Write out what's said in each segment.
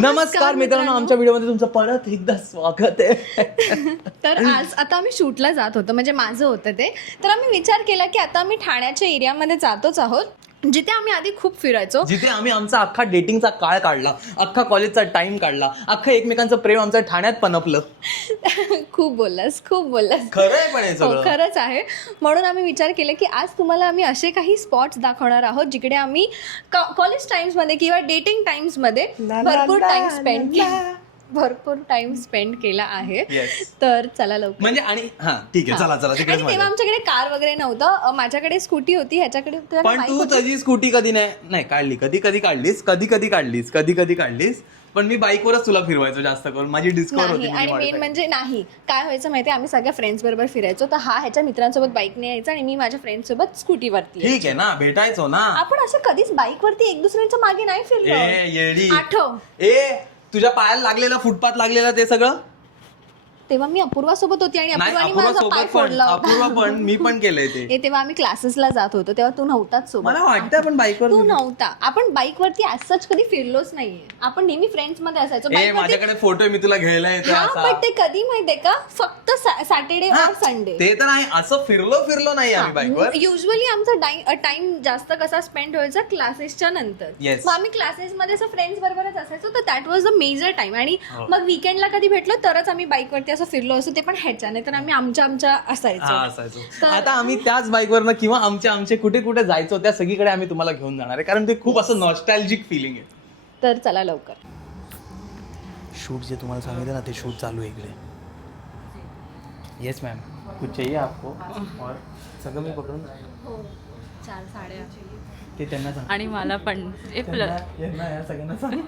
नमस्कार मित्रांनो, आमच्या व्हिडिओमध्ये तुमचं परत एकदा स्वागत आहे. तर आज आता आम्ही शूटला जात होतो, म्हणजे माझं होतं ते. तर आम्ही विचार केला की आता आम्ही ठाण्याच्या एरियामध्ये जातोच आहोत, जिथे आम्ही आधी खूप फिरायचो, जिथे आम्ही आमचा अख्खा डेटिंगचा काळ काढला, अख्खा कॉलेजचा टाइम काढला, अख्खा एकमेकांचं प्रेम आमच्या ठाण्यात पनपलं. खूप बोललास. खरं आहे पण हे सगळं. खरंच आहे. म्हणून आम्ही विचार केला की आज तुम्हाला आम्ही असे काही स्पॉट्स दाखवणार आहोत जिकडे आम्ही कॉलेज टाइम्समध्ये किंवा डेटिंग टाइम्समध्ये भरपूर टाइम स्पेंड केला आहे. तर चला लवकर. म्हणजे आणि ठीक आहे, चला तिकडे. तेव्हा आमच्याकडे कार वगैरे नव्हतं, माझ्याकडे स्कूटी होती, ह्याच्याकडे पण तू तुझी स्कूटी कधी नाही काढली, कधी काढलीस, पण मी बाईकवरच तुला फिरवायचो जास्त करून. माझी डिस्कवर होती. आणि मेन म्हणजे नाही काय व्हायचं माहितीये, आम्ही सगळ्या फ्रेंड्स बरोबर फिरायचो. तर हा ह्याच्या मित्रांसोबत बाईकने यायचा आणि मी माझ्या फ्रेंड सोबत स्कूटीवरती. ठीक आहे ना, भेटायचो ना आपण असं कधीच बाईकवरती एक दुसऱ्यांच्या मागे नाही फिरलो. आठव तुझ्या पायाला लागलेला, फुटपाथ लागलेला ते सगळं तेव्हा मी अपूर्वा सोबत होती आणि अपूर्वाने माझा पाय फोडला अपूर्वा पण मी पण केलंय ते. तेव्हा आम्ही क्लासेसला जात होतो, तेव्हा तू नव्हताच सोबत. मला वाटतं आपण बाईकवर तू नव्हता. आपण बाईकवरती सच कधी फिरलोच नाहीये. आपण नेहमी फ्रेंड्स मध्ये असायचो. माझ्याकडे फोटो मी तुला घ्यायला येतो. पण ते कधी माहितीये का, फक्त सॅटर्डे और संडे. ते तर आहे, असं फिरलो नाही आम्ही बाईकवर. युजली आमचा टाइम जास्त कसा स्पेंड व्हायचा क्लासेसच्या नंतर. मग आम्ही क्लासेस मध्ये असं फ्रेंड्स बरोबरच असायचो. तर that was the major time. आणि मग विकेंडला कधी भेटलो तरच आम्ही बाईकवरती असं फिरलो असतो, ते पण ह्याच्या नाही तर आम्ही आमच्या असायचो. आता आम्ही त्याच बाईकवरनं किंवा आमचे कुठे कुठे जायचो त्या सगळीकडे आम्ही तुम्हाला घेऊन जाणार आहे, कारण ते खूप असं नॉस्टॅल्जिक फिलिंग आहे. तर चला लवकर. शूट जे तुम्हाला सांगितलं ना, ते शूट चालू आहे इकडे. येस मॅम, कुछ चाहिए आपको? और सगळं मी पकडून 4 साड्या ते त्यांना सांग. आणि मला पण या सगळ्यांना सांग.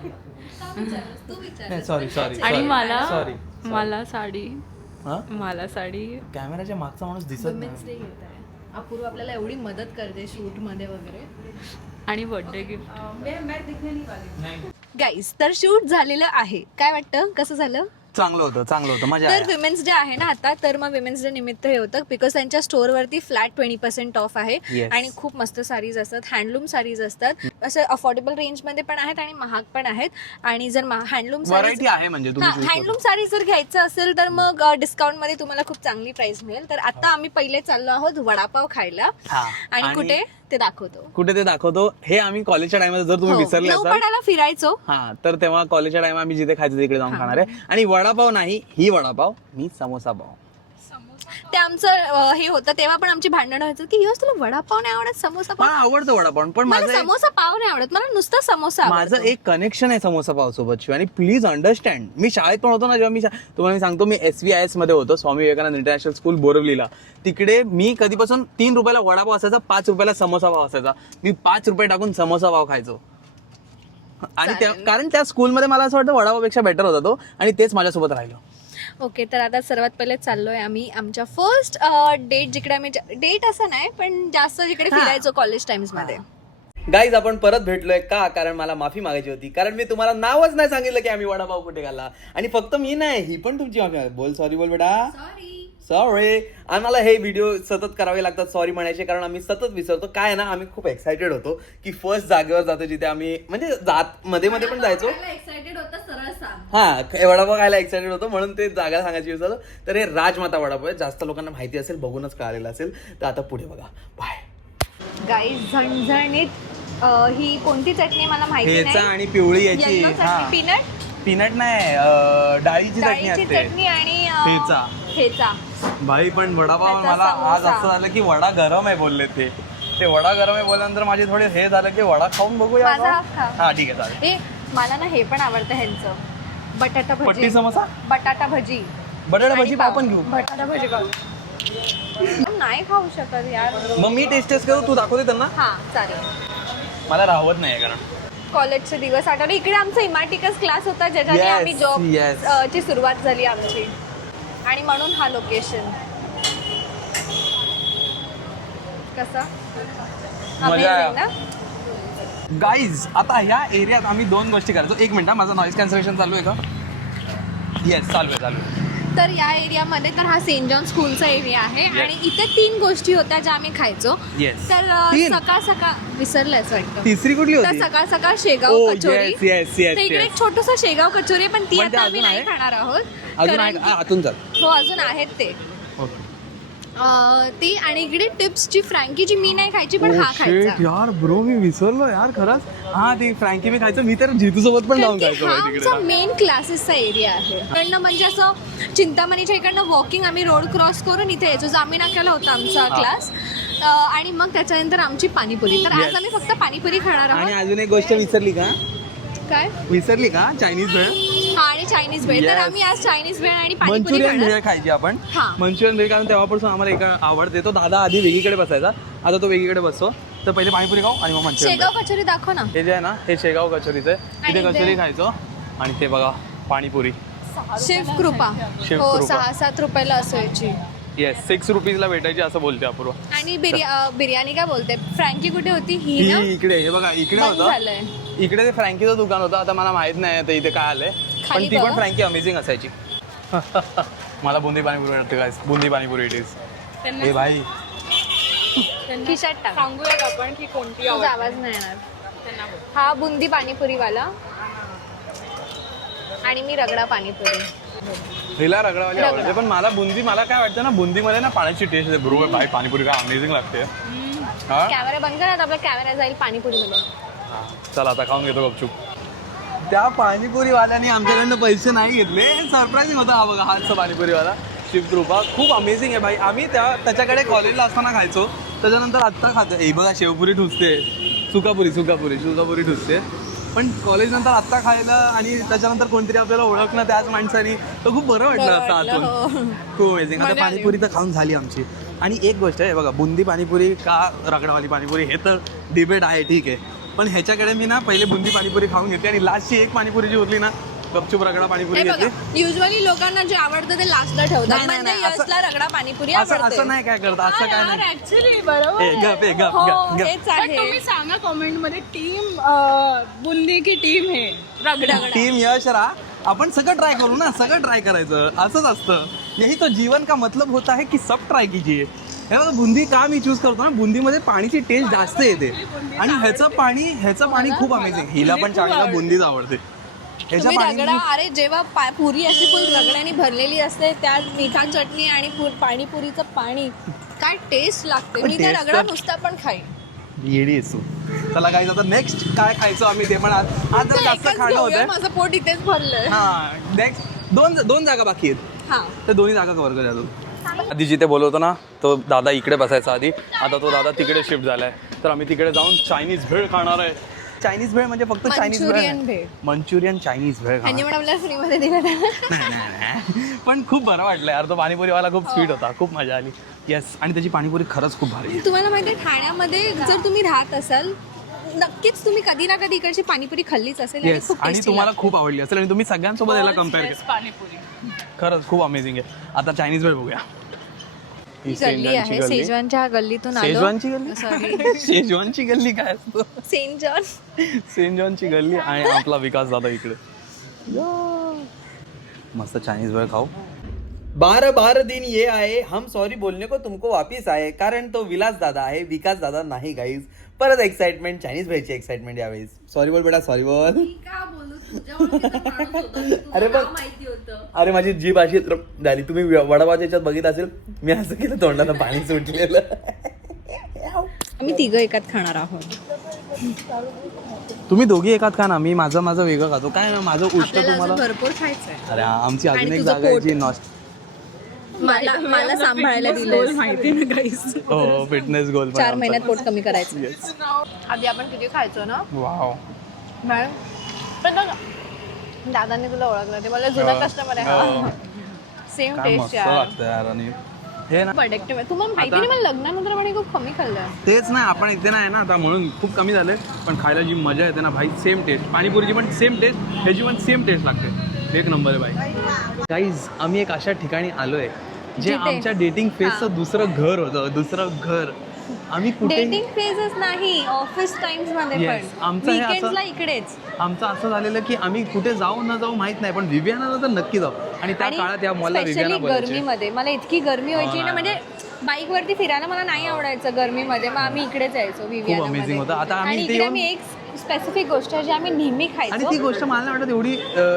सॉरी आणि सॉरी मला साडी कॅमेराच्या मागचा माणूस दिसत नाही. अपूर्व आपल्याला एवढी मदत करते शूट मध्ये वगैरे. आणि बर्थडे गिफ्ट. गाईज, तर शूट झालेलं आहे. काय वाटतं, कसं झालं? चांगलं होतं, मजा तर विमेन्स डे आहे ना आता, तर मग विमेन्स डे निमित्त हे होतं बिकॉज त्यांच्या स्टोअरवरती फ्लॅट 20% ऑफ आहे. आणि खूप मस्त साडीज असतात, हँडलूम साडीज असतात, असं अफोर्डेबल रेंजमध्ये पण आहेत आणि महाग पण आहेत. आणि जर हँडलूम व्हरायटी आहे, म्हणजे हँडलूम साडी जर घ्यायचं असेल तर मग डिस्काउंटमध्ये तुम्हाला खूप चांगली प्राइस मिळेल. तर आता आम्ही पहिले चाललो आहोत वडापाव खायला. आणि कुठे ते दाखवतो. हे आम्ही कॉलेजच्या टाइमात, जर तुम्ही विसरले असाल, फिरायचो तर तेव्हा कॉलेजच्या टाइम आम्ही जिथे खायचो तिकडे जाऊन खाणार आहे. आणि वडापाव नाही, ही वडापाव, मी समोसा पाव. ते आमचं हे होतं तेव्हा पण आमची भांडणं व्हायचं की तुला वडापाव नाही आवडत, समोसा पाव. मला आवडतं वडापाव, पण मला समोसा पाव नाही आवडत, मला नुसतं समोसा. माझं एक कनेक्शन आहे समोसा पाव सोबत. आणि प्लीज अंडरस्टँड, मी शाळेत पण होतो ना, जेव्हा तुम्हाला सांगतो, मी SVIS मध्ये होतो, स्वामी विवेकानंद इंटरनॅशनल स्कूल बोरवलीला. तिकडे मी कधीपासून 3 रुपयाला वडापाव असायचा, 5 रुपयाला समोसा पाव असायचा. मी 5 रुपये टाकून समोसा पाव खायचो. आणि कारण त्या स्कूलमध्ये मला असं वाटतं वडापावपेक्षा बेटर होता तो, आणि तेच माझ्यासोबत राहिलं. ओके, तर आता सर्वात पहिले चाललोय आम्ही आमच्या फर्स्ट डेट, जिकडे आम्ही डेट असं नाही पण जास्त जिकडे फिरायचो कॉलेज टाइम्स मध्ये. गाईज, आपण परत भेटलोय का? कारण मला माफी मागायची होती, कारण मी तुम्हाला नावच नाही सांगितलं की आम्ही वडापाव कुठे घाला. आणि फक्त मी नाही, ही पण तुमची माफी. बोल बेटा, सॉरी. आम्हाला हे व्हिडिओ सतत करावे लागतात सॉरी म्हणायचे, कारण आम्ही सतत विसरतो. काय ना, आम्ही खूप एक्सायटेड होतो की फर्स्ट जागेवर जातो जिथे आम्ही म्हणजे मध्ये पण जायचो. एक्सायटेड होता, सरळ सांग. वडापाव खायला एक्सायटेड होतो, म्हणून ते जागा सांगायची विसरलो. तर हे राजमाता वडापाव आहे, जास्त लोकांना माहिती असेल, बघूनच कळालेलं असेल. तर आता पुढे बघा. बाय. गाईज, झणझणीत ही कोणती चटणी मला माहिती नाही. आणि पिवळी याची पीनट नाही, डाळीची चटणी आणि ठेचा. भाई, पण वडापाव मला आज असं झालं की वडा गरम आहे बोलले. ते वडा गरम आहे बोलल्यानंतर माझे थोडे हे झालं की वडा खाऊन बघूया. ठीक आहे, चालेल. मला ना हे पण आवडतं ह्यांचं, बटाटा भजी. पट्टी समोसा, बटाटा भजी पाव पण घेऊ. बटाटा भजी नाही खाऊ शकत यार. मग मी टेस्ट करू, तू दाखवते त्यांना. चालेल. मला राहत नाही, कारण कॉलेजचे दिवस आठवले. इकडे आमचा इमाटिकस क्लास होता, ज्याच्याने आम्ही जॉब ची सुरुवात झाली आमची. आणि म्हणून हा लोकेशन कसा ना. गाईज, आता ह्या एरियात आम्ही 2 गोष्टी करायचो. 1 मिनिट, माझा नॉईज कॅन्सलेशन चालू आहे का? येस, चालू आहे. तर या एरियामध्ये तर हा सेंट जॉन स्कूलचा एरिया आहे आणि इथे 3 गोष्टी होत्या ज्या आम्ही खायचो. Yes. तर 3? सकाळ विसरलंच वाटतं. तिसरी कुठली तर होती? सकाळ Shegaon Oh, kachori. yes, yes, yes, तर इकडे yes. एक छोटंसं शेगाव कचोरी आहे, पण ती पण ते आता आम्ही अजून नाही आहे? खाणार आहोत. अजून कारण आहे? आतून चाल. हो अजून आहेत ते. ती आणि इकडे टिप्सची फ्रँकी जी मी नाही खायची पण Oh, हा खायचा. shit, यार ब्रो मी विसरलो यार खरंच. हा ती फ्रँकी मी खायचं. मी तर जितू सोबत पण जाऊन कारण की खायचो हा बाई आमचा तिकडे. मेन क्लासेसचा एरिया आहे. इकडनं म्हणजे असं चिंतामणीच्या इकडनं वॉकिंग आम्ही रोड क्रॉस करून इथे यायचो. जामिनाक्याला होता आमचा क्लास आणि मग त्याच्यानंतर आमची पाणीपुरी. तर आज Yes. आम्ही फक्त पाणीपुरी खाणार आणि आहोत. अजून एक गोष्ट विसरली का? काय? विसरली का? चायनीज भेळ. हा आणि चायनीज भेळ. तर Yes. आम्ही आज चायनीज भेळ आणि पाणीपुरी मंचुरियन खाणार. भेळ खायची आपण. हा. मंचुरियन भेळ कारण तेव्हापासून आम्हाला एक आवडते. तो दादा आधी वेगळीकडे बसायचा, आता तो वेगळीकडे बसतो. तर पहिले पाणीपुरी खाऊ आणि मग मंचुरियन. शेगाव कचोरी दाखव ना. हे जे आहे ना हे शेगाव कचोरीचं आहे. आणि तिथे ते- कचोरी खायचो आणि ते बघा पाणीपुरी. शेफ कृपा. शेफ हो कृपा. 6-7 रुपयाला असायची. येस 6 रुपीजला भेटायची असं बोलते अपूर्वा. आणि बिर्याणी काय बोलते? फ्रँकी कुठे होती? ही ना ही इकडे हे बघा इकडे बंद होतं. झालंय. इकडे ते फ्रँकीचं दुकान होतं. आता मला माहित नाही आता इथे काय आलंय, पण खाली ती पण बघा. फ्रँकी अमेझिंग असायची. मला बुंदी पाणीपुरी वाटते काय. Boondi pani puri it is. हे भाई खिशात टाक. सांगूया का आपण की कोणती तुझा आवडते आवाज नाही येणार. त्यांना बोल. हा बुंदी पाणीपुरीवाला आणि मी रगडा पाणीपुरी. हिला रगडावाली रगडा. आवडते, पण मला बुंदी मला काय वाटतं ना बुंदीमध्ये ना पाण्याची टेस्ट आहे. बरोबर भाई पाणीपुरी काय अमेझिंग लागते. हा कॅमेरा बंद कर आता, आपला कॅमेरा जाईल पाणीपुरीमध्ये. चला आता खाऊन घेतो गपचूप. त्या पाणीपुरीवाल्याने आमच्याकडनं पैसे नाही घेतले. सरप्राईजिंग होता हा बघा हाच पाणीपुरीवाला शिवकृपा. खूप अमेझिंग आहे भाई. आम्ही त्याच्याकडे कॉलेजला असताना खायचो, त्याच्यानंतर आत्ता खातो. हे बघा शेवपुरी ठुसते, सुकापुरी ठुसते. पण कॉलेज नंतर आत्ता खायला आणि त्याच्यानंतर कोणतरी आपल्याला ओळखणं त्याच माणसाने तर खूप बरं वाटलं असं आतून. हो. खूप अमेझिंग. आता मजा आली. पाणीपुरी तर खाऊन झाली आमची. आणि एक गोष्ट आहे बघा बुंदी पाणीपुरी का रगडावाली पाणीपुरी हे तर डिबेट आहे ठीक आहे, पण ह्याच्याकडे मी ना पहिले बुंदी पाणीपुरी खाऊन घेते आणि लास्टची एक पाणीपुरी जी उरली ना गपचूप रगडा पाणीपुरी घेतली. युजली लोकांना जे आवडतं ते लास्टला ठेवतात. नाही, म्हणजे नाही, असं- यशला रगडा पाणीपुरी असं आवडते. असं नाही काय करत असं काय नाही. ऍक्च्युली बरोबर ए, आहे. गप ए, गप हो गप गप. तेच पण आहे. तुम्ही सांगा कमेंट मध्ये टीम बुंदी की टीम हे रगडा टीम यश राहा. आपण सगळं ट्राय करू ना, सगळं ट्राय करायचं असंच असतं. यही तो जीवन का मतलब होता है की सब ट्राय कीजिए. हे बघा बुंदी का मी चूज करतो ना, बुंदीमध्ये पाणीची टेस्ट जास्त येते आणि ह्याचं पाणी खूप अमेझिंग. हिला पण चांगला बुंदीच आवडते. ह्याच्या तुम्ही रगडा पाणी अरे जेव्हा पुरी अशी फुल रगड्याने भरलेली असते त्यात मिठा चटणी आणि पाणीपुरीचं पाणी काय टेस्ट लागते. मी त्या Taste रगडा तर- नुसता पण खाईन. येडी असतो. चला काय आता नेक्स्ट काय खायचं आम्ही ते पण आज जर जास्त एकच खाणं घेऊया, होतंय. माझं पोट इथेच भरलंय. हा नेक्स्ट दोन जागा बाकी आहेत. हा तर दोन्ही जागा कव्हर करूया अजून. आधी जिथे बोलवतो ना तो दादा इकडे बसायचा आधी, आता तो दादा तिकडे शिफ्ट झालाय. तर आम्ही तिकडे जाऊन चायनीज भेळ खाणार आहे. चायनीज भेळ म्हणजे फक्त चायनीज मंचुरियन भेळ भेळ. मंचुरियन चायनीज भेळ ह्यांनी खाणार. पण आपल्याला फ्रीमध्ये दिलं नाही. पण खूप बरं वाटलं यार. तो पाणीपुरीवाला खूप स्वीट होता, खूप मजा आली. येस आणि त्याची पाणीपुरी खरंच खूप भारी आहे. तुम्हाला माहिती आहे ठाण्यामध्ये जर तुम्ही राहत असाल नक्कीच तुम्ही कधी ना कधी इकडची पाणीपुरी खाल्लीच असेल आणि येस खूप आणि tasty तुम्हाला लागते. खूप आवडली असेल आणि तुम्ही सगळ्यांसोबत याला कम्पेअर Best पाणीपुरी खरंच खूप अमेझिंग आहे. आता चायनीज भेळ बघूया. ही गल्ली आहे सेजवानच्या गल्लीतून आलो. शेजवानची गल्ली सॉरी शेजवानची गल्ली काय असतो? Saint John. सेंट जॉनची गल्ली आणि आपला विकास दादा इकडे. मस्त चायनीज भेळ खाऊ. 12 दिन ये आए हम सॉरी बोलने को तुमको वापिस आए कारण तो विलास दादा आहे विकास दादा नाही गाईज. परत एक्साइटमेंट चायनीज भेळची एक्साइटमेंट यावेळेस. सॉरी बोल बेटा सॉरी बोल. अरे पण अरे माझी जीभ अशी झाली. तुम्ही वडापावच्या याच्यात बघित असेल मी असं केलं तोंडाला पाणी सुटलेलं. आम्ही तिघं एकात खाणार आहोत. तुम्ही दोघी एकात खा ना, मी माझं वेगळं खातो. काय ना माझं उष्ट आपल्याला तुम्हाला. अजून भरपूर खायचंय. अरे आमची अजून आणि एक तुझं जागा आहे पोट. जी नॉस्ट. मला सांभाळायला गोल दिलं माहिती ना गाईस. हो फिटनेस गोल 4 महिन्यात पोट कमी करायचं. आधी आपण किती खायचो ना वाव. मॅडम पण ना, दादांनी तुला ओळखलं ते मला जुना कस्टमर आहे. सेम काय टेस्ट मस्त यार. लागतं यार. आणि हे ना प्रोडक्टिव्ह आहे. तुम्हाला माहिती नाही मला लग्नानंतर पण खूप कमी खाल्लं. तेच नाही आपण इथे नाही ना आता म्हणून खूप कमी झाले. पण खायला जी मजा येते ना भाई सेम टेस्ट. पाणीपुरीची पण सेम टेस्ट, ह्याची पण सेम टेस्ट लागते. एक नंबर आहे भाई. गाईज आम्ही एक अशा ठिकाणी आलोय जे जिथे- आमच्या डेटिंग फेजचं दुसरं घर होतं. दुसरं घर आम्ही कुठे डेटिंग फेजेस नाही, ऑफिस टाइम्स मध्ये Yes. पण आमचं हे असं- वीकेंड्सला इकडेच. आमचं असं झालेलं की आम्ही कुठे जाऊ न जाऊ माहित नाही, पण विवियानाला तर नक्की जाऊ. आणि त्या काळात या मॉलला विवियाना स्पेशली बोलायचे. गरमीमध्ये मला इतकी गरमी व्हायची ना, नाही. म्हणजे बाईक वरती फिरायला मला नाही आवडायचं गरमीमध्ये, मग आम्ही इकडेच यायचो विवियानामध्ये. amazing होतं. आता आम्ही आणि इथे इकडे येऊन- मी एक स्पेसिफिक गोष्ट आहे जी आम्ही नेहमी आणि खायचो. ती गोष्ट मला नाही वाटत एवढी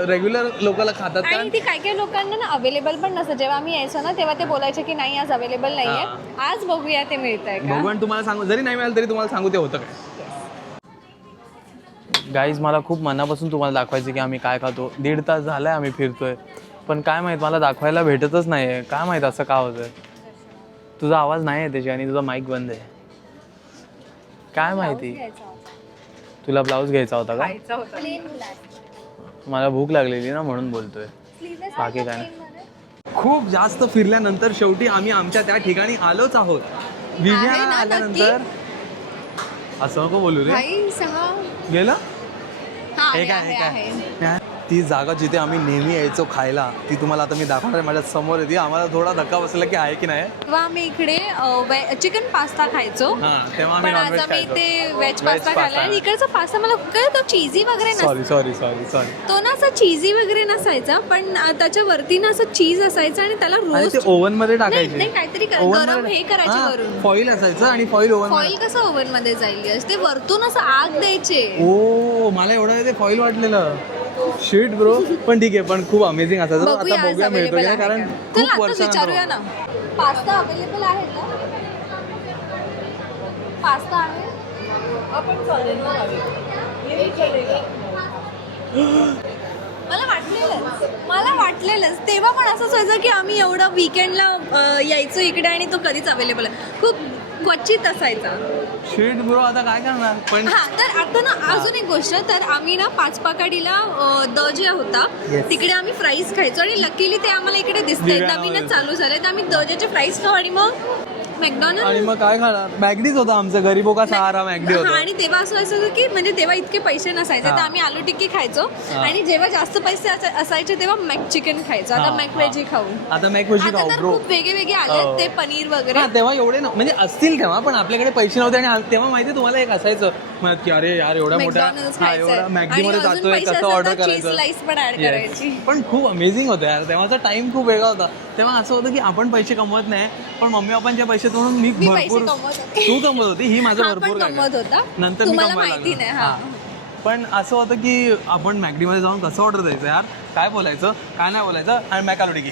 रेग्युलर लोकांना खातात आणि कारण ती काही काही लोकांना ना अवेलेबल पण नसतं. जेव्हा आम्ही यायचो ना तेव्हा ते बोलायचे की नाही आज अवेलेबल नाहीये, आज बघूया ते मिळतंय का. भगवान तुम्हाला सांगू, जरी नाही मिळालं तरी तुम्हाला सांगू ते होतं काय. गाईज मला खूप मनापासून तुम्हाला दाखवायचं की आम्ही काय खातो. 1.5 तास झालाय आम्ही फिरतोय, पण काय माहित मला दाखवायला भेटतच नाहीये. काय माहित असं का होतंय. तुझा आवाज नाही आहे त्याची आणि तुझा माईक बंद आहे. काय माहिती. तुला ब्लाऊज घ्यायचा होता का? मला भूक लागलेली ना म्हणून बोलतोय, बाकी काय नाही. खूप जास्त फिरल्यानंतर शेवटी आम्ही आमच्या त्या ठिकाणी आलोच आहोत. विवियाना आल्यानंतर असं नको बोलू रे. गेलं हे काय ती जागा जिथे आम्ही नेहमी यायचो खायला, ती तुम्हाला आता मी दाखवणार आहे. माझ्या समोर आहे ती. आम्हाला थोडा धक्का बसला की आहे की नाही. तेव्हा आम्ही इकडे चिकन पास्ता खायचो, तेव्हा आम्ही पण आज नॉनव्हेज आम्ही खायचो. इथे व्हेज पास्ता pasta. खायला. आणि इकडचा पास्ता मला काय तो चीझी वगैरे नसतो. सॉरी तो ना असा चीझी वगैरे नसायचा, पण त्याच्यावरती ना असं चीज असायचं आणि त्याला आणि रोस्ट ते ओव्हन मध्ये नाही टाकायचे. काहीतरी गरम हे करायचे वरून. फॉईल असायचं आणि फॉईल ओव्हन. फॉईल कसं ओव्हन मध्ये जाईल, ते वरतून असं आग द्यायचे. ओ मला एवढं ते फॉईल वाटलेलं. Shit bro. पण ठीक आहे, पण खूप अमेझिंग असायचं. आता बघूया आज बघूया मिळतो अवेलेबल की आहे नाही, कारण का. चल खूप आताच विचारूया ना. वर्षानंतर. पास्ता अवेलेबल आहे का? पास्ता आहे. मला वाटलेलंच तेव्हा पण असंच व्हायचं की आम्ही एवढं विकेंडला यायचो इकडे आणि तो कधीच अवेलेबल आहे, खूप क्वचित असायचा. शिट ब्रो आता काय करणार. पण हा तर आता ना अजून एक गोष्ट, तर आम्ही ना पाचपाकाडीला द जे होता तिकडे आम्ही फ्राईज खायचो आणि लकीली ते आम्हाला इकडे दिसतंय, नवीनच चालू झालंय, तर आम्ही द जेचे फ्राईज खाऊ आणि मग आणि मॅकडॉनल्ड. मग काय खाणार. मॅगडीच होता आमचं, गरीबो का सहारा मॅगडी हा, होता. आणि तेव्हा असं व्हायचं की म्हणजे तेव्हा इतके पैसे नसायचे, तर आम्ही आलू टिक्की खायचो. आणि जेव्हा जास्त पैसे असायचे तेव्हा मॅक चिकन खायचो. आता मॅक व्हेजी खाऊ. आता मॅक व्हेजी आता खाऊ तर ब्रो. खूप वेगळे वेगळे आले ते पनीर वगैरे. हा तेव्हा एवढे म्हणजे असतील तेव्हा, पण आपल्याकडे पैसे नव्हते. आणि तेव्हा माहिती तुम्हाला एक असायचं म्हणत की अरे यार एवढ्या मोठ्या McDonald's हा खायचंय. एवढा मॅगडी आणि मध्ये अजून जातोय, पैसे कसं असेल ऑर्डर तर cheese करायचं. slice पण ऍड Yes. करायची. पण खूप अमेझिंग होतं यार. तेव्हाचा टाइम खूप वेगळा होता. तेव्हा असं होतं की आपण पैसे कमवत नाही, पण मम्मी पप्पांच्या पैशात म्हणून मी पैसे भरपूर. कमवत होते. तू कमवत होती, ही माझं हा, भरपूर पण काय कमवत काय. होता. नंतर मी तुम्हाला कमवायला माहिती लागलो. नाही. हा. पण असं होतं की आपण मॅगडीमध्ये जाऊन कसं ऑर्डर द्यायचं यार, काय बोलायचं काय नाही बोलायचं. आणि मॅक आलू टिक्की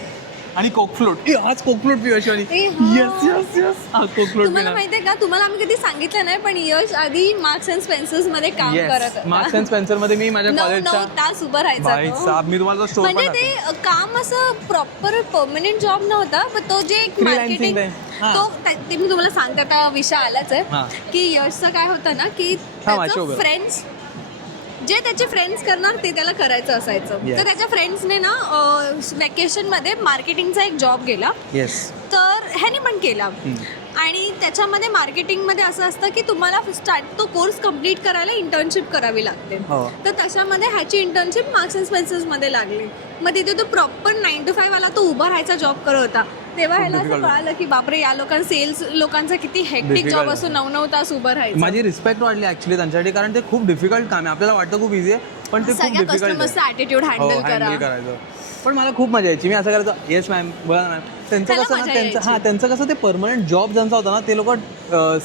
आणि कोक फ्लोट. आज कोक फ्लोट पिऊ शिवानी. येस येस येस हा कोक फ्लोट तुम्हाला माहितीये का, तुम्हाला आम्ही कधी सांगितलं नाही, पण यश आधी मार्क्स अँड स्पेन्सर्स मध्ये काम करत होता. मार्क्स अँड स्पेन्सर मध्ये मी माझ्या 9 कॉलेजच्या तास उभं भाई राहायचा तो. साहब, मी तुम्हाला स्टोर पण म्हणजे दाखवेन. ते काम असं प्रॉपर परमनंट जॉब नव्हता, पण तो जे Freelancing मार्केटिंग आहे. हा. ते मी तुम्हाला सांगते, आता विषय आलाच हा. आहे की यशचं काय होतं ना की माझ्या त्याचं उभं. फ्रेंड्स जे त्याचे फ्रेंड्स करणार ते त्याला करायचं असायचं. Yes. तर त्याच्या फ्रेंड्सने ना वेकेशन मध्ये मार्केटिंगचा एक जॉब गेला, येस तर ह्याने पण केला. आणि त्याच्यामध्ये मार्केटिंगमध्ये असं असतं की तुम्हाला तो कोर्स कम्प्लीट करायला इंटर्नशिप करावी लागते. हो. तर तशामध्ये ह्याची इंटर्नशिप मार्क्स अँड स्पेन्सर्समध्ये लागली. मग तिथे तो प्रॉपर 9 to 5 वाला तो उभा राहायचा जॉब करत होता. तेव्हा ह्याला असं difficult. कळालं की बापरे, या लोकांना सेल्स लोकांचा किती हेक्टिक Difficult. जॉब असतो, 9 तास उभं राहायचं. माझी रिस्पेक्ट वाढली ऍक्च्युली त्यांच्यासाठी, कारण ते खूप डिफिकल्ट काम आहे. आपल्याला वाटतं खूप इझी आहे, पण ते खूप सगळ्या डिफिकल्ट कस्टमर्सचा ॲटिट्यूड आहे. हँडल करा. हँडल करायचं. पण मला खूप मजा यायची. मी असं करायचं, येस मॅम बोला मॅम. त्यांचं त्याला कसं ना मजा त्यांचं यायची. त्यांचं कसं ते परमनंट जॉब ज्यांचा होता ना, ते लोक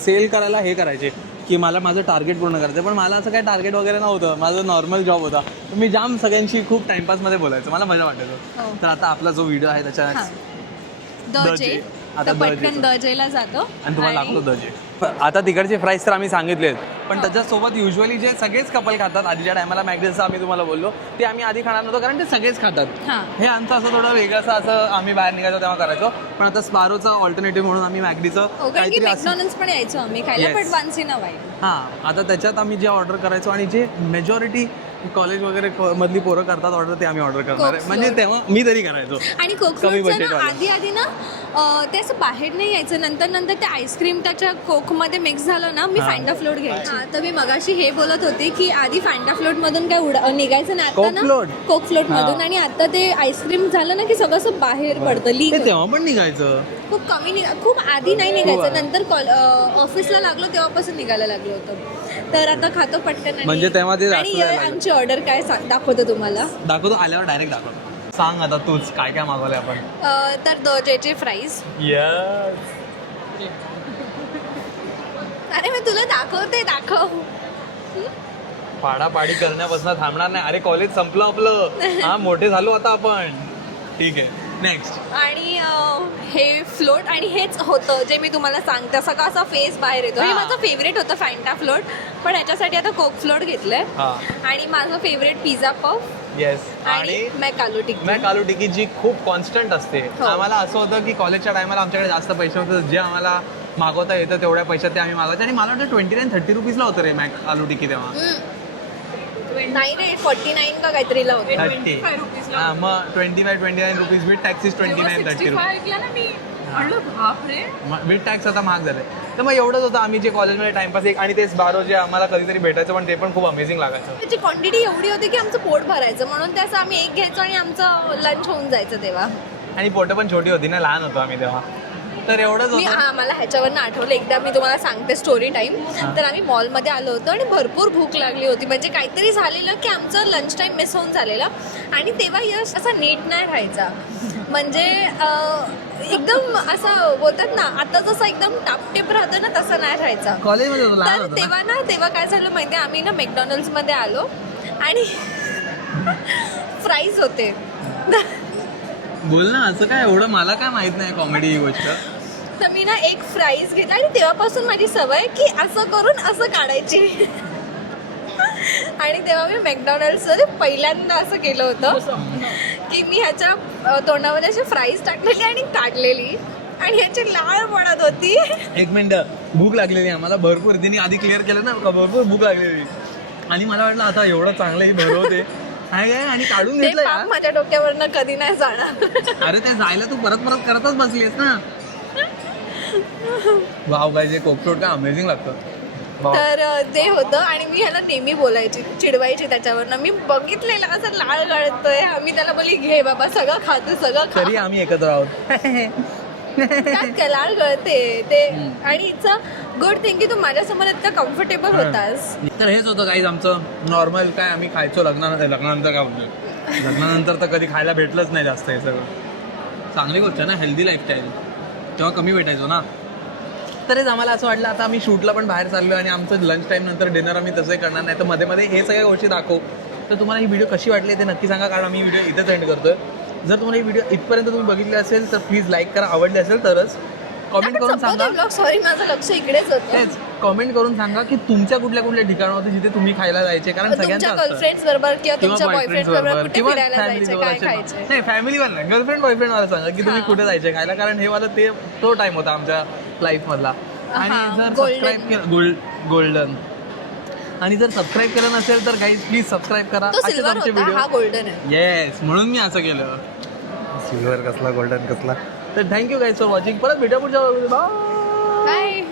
सेल करायला हे करायचे की मला माझं टार्गेट पूर्ण करायचं. पण मला असं काही टार्गेट वगैरे नव्हतं, माझं नॉर्मल जॉब होता. तर मी जाम सगळ्यांशी खूप टाइमपासमध्ये बोलायचो, मला मजा वाटायचं. हो. तर आता आपला जो व्हिडिओ आहे त्याच्यात द द जे. जे. आता तर द पटकन जेचं. द जेला जातो आणि तुम्हाला दाखवतो दजे. आता तिकडचे प्राईस तर आम्ही सांगितलेत, पण त्याच्यासोबत युजली जे सगळेच कपल खातात आधीच्या टायमाला मॅगडीचं आम्ही तुम्हाला बोललो, ते आम्ही आधी खाणार नव्हतो कारण ते सगळेच खातात. हां. हे आमचं असं थोडं वेगळं असं आम्ही बाहेर निघायचो तेव्हा करायचो. पण आता स्पारोचं ऑल्टरनेटिव्ह म्हणून आम्ही मॅगडीचं कारण की काहीतरी असं. मॅकडॉनल्ड्स पण यायचो आम्ही खायला, Yes. पण वन्स इन अ वाईल. हां, आता त्याच्यात आम्ही जे ऑर्डर करायचो आणि जे मेजॉरिटी कॉलेज वगैरे मधली पोरं करतात ऑर्डर ते आम्ही ऑर्डर करणार आहे Coke म्हणजे float. तेव्हा मी तरी करायचो आणि कोक कमी फ्लोटचं budget ना वाला. आधी ना ते असं बाहेर नाही यायचं, नंतर ते आईस्क्रीम त्याच्या कोकमध्ये मिक्स झालं ना, मी फॅन्टा फ्लोट घ्यायची. तर मी मगाशी हे बोलत होते की आधी फॅन्टा फ्लोट मधून काय निघायचं नाही आता Coke ना, float? कोक फ्लोट मधून. हा. आणि आता ते आईस्क्रीम झालं ना की सगळं असं बाहेर पडतं, लीक ते तेव्हा पण निघायचं खूप कमी खूप आधी नाही निघायचं, आधी. नंतर ऑफिसला लागलो तेव्हापासून निघायला लागलं होतं. तर आता खातो पटकन म्हणजे तेव्हा ते आणि जास्त जायला लागलं. आमची ऑर्डर काय दाखवतो तुम्हाला. दाखवतो आल्यावर डायरेक्ट दाखवतो. सांग आता तूच काय काय मागवलंय आपण. तर जे फ्राईज. यस अरे मी तुला दाखव. पाडापाडी करण्यापासून थांबणार नाही. अरे कॉलेज संपलं आपलं. हा मोठे झालो आता आपण. ठीक आहे नेक्स्ट. आणि हे फ्लोट आणि हेच होतं जे मी तुम्हाला सांगते, सगळं असा फेस बाहेर येतो. हे हा. माझं फेवरेट होतं फॅन्टा फ्लोट, पण ह्याच्यासाठी आता कोक फ्लोट घेतलंय. हा आणि माझं फेवरेट पिझ्झा पफ येस. आणि आणि मॅक आलू टिक्की. मॅक आलू टिक्की जी खूप कॉन्स्टंट असते. हो. आम्हाला असं होतं की कॉलेजच्या टायमाला आमच्याकडे जास्त पैसे होते, जे आम्हाला मागवता येतं तेवढ्या पैशात ते आम्ही मागवतो. आणि मला वाटतं 29-30 रुपीजला होतं रे मॅक आलू टिक्की तेव्हा. नाही रे 49 का काहीतरीला होतं. 30. हा मग 25-29 रुपीज विथ टॅक्सीस 29-30 रुपीज. ऐकलं ना मी म्हणलं बापरे. विथ टॅक्स आता महाग झाले. तर मग एवढंच होतं आम्ही जे कॉलेजमध्ये टाइमपास एक. आणि तेच बारो जे आम्हाला कधीतरी भेटायचं पण ते पण खूप अमेझिंग लागायचं. त्याची क्वांटिटी एवढी होती की आमचं पोट भरायचं, म्हणून त्याचं आम्ही एक घ्यायचो आणि आमचं लंच होऊन जायचं तेव्हा. आणि पोटं पण छोटी होती ना, लहान होतो आम्ही तेव्हा. तर एवढंच होतं. मला ह्याच्यावरनं आठवलं, एकदा मी तुम्हाला सांगते स्टोरी टाईम. तर आम्ही मॉलमध्ये आलो होतो आणि भरपूर भूक लागली होती, म्हणजे काहीतरी झालेलं की आमचं लंच टाईम मिस होऊन झालेलं. आणि तेव्हा यश असा नीट नाही राहायचा, म्हणजे एकदम असं बोलतात ना आता जसं एकदम टापटेप राहतं ना तसं नाही राहायचा. कॉलेजमध्ये होतो, लहान तर होतो ना. तेव्हा काय झालं माहिती, आम्ही ना मॅकडॉनल्ड्समध्ये आलो आणि फ्राईज होते. बोल ना असं काय एवढं मला काय माहित नाही कॉमेडी ही गोष्ट. तर मी ना एक फ्राईज घेतला आणि तेव्हापासून माझी सवय की असं करून असं काढायची. आणि तेव्हा मी मॅकडॉनल्ड्समध्ये पहिल्यांदा असं केलं होतं की मी ह्याच्या तोंडामध्ये अशी फ्राईज टाकलेली आणि काढलेली आणि ह्याची लाळ पडत होती. एक मिनिट, भूक लागलेली आम्हाला भरपूर. तिने आधी क्लिअर केलं ना का भरपूर भूक लागलेली. आणि मला वाटलं आता एवढं चांगलं ही भरवते आणि काढून ते घेतलं पाप यार. माझ्या डोक्यावरनं कधी नाही जाणार. अरे ते जायला तू परत करतच बसलीस ना. वाव काय जे कोकटोट काय अमेझिंग लागतं. वाव. तर ते होतं आणि मी ह्याला नेहमी बोलायची, चिडवायची त्याच्यावरनं. मी बघितलेलं असं लाळ गळतोय, आम्ही त्याला बोली घे बाबा सगळं खातो सगळं खा. तरी आम्ही एकत्र आहोत. त्यात काय लाळ गळते ते. आणि इट्स अ गुड थिंग की तू माझ्यासमोर इतका कम्फर्टेबल होतास. तर हेच होतं काही आमचं नॉर्मल काय आम्ही खायचो लग्नानंतर काय होतं. लग्नानंतर तर कधी खायला भेटलंच नाही जास्त हे सगळं. चांगली गोष्ट आहे ना, हेल्दी लाईफस्टाईल. तेव्हा कमी भेटायचो ना. तरीच आम्हाला असं वाटलं आता आम्ही शूटला पण बाहेर चाललो आणि आमचं लंच टाईम नंतर डिनर आम्ही तसंही करणार नाही, तर मध्ये मध्ये हे सगळ्या गोष्टी दाखवू. तर तुम्हाला ही व्हिडिओ कशी वाटली ते नक्की सांगा, कारण आम्ही व्हिडिओ इथेच एंड करतोय. जर तुम्हाला ही व्हिडिओ इथपर्यंत तुम्ही बघितली असेल तर प्लीज लाईक करा, आवडली असेल तरच. कॉमेंट करून सांगा. सॉरी माझं लक्ष इकडेच होतं. तेच कॉमेंट करून सांगा की तुमच्या कुठल्या ठिकाण होते जिथे तुम्ही खायला जायचे, कारण तुमच्या सगळ्यांचं असतं. गर्लफ्रेंड्स बरोबर किंवा तुमच्या बॉयफ्रेंड्स बॉयफ्रेंड बरोबर बरोबर कुठे किंवा फिरायला family जायचे, बरोबर काय असेल. खायचे. नाही फॅमिलीवाला नाही, गर्लफ्रेंड मला सांगा की तुम्ही कुठे जायचे खायला, कारण हे वाला तो टाइम होता आमच्या लाईफ मधला. आणि जर सबस्क्राईब केलं गोल्डन, आणि जर सबस्क्राईब केलं नसेल तर गाईज प्लीज सबस्क्राईब करा. तो सिल्वर होता, हा गोल्डन आहे. येस, म्हणून मी असं केलं. सिल्वर कसला गोल्डन कसला. तर थँक्यू गाईज फॉर वॉचिंग. परत भेटा पुढच्या. बाय. बाय.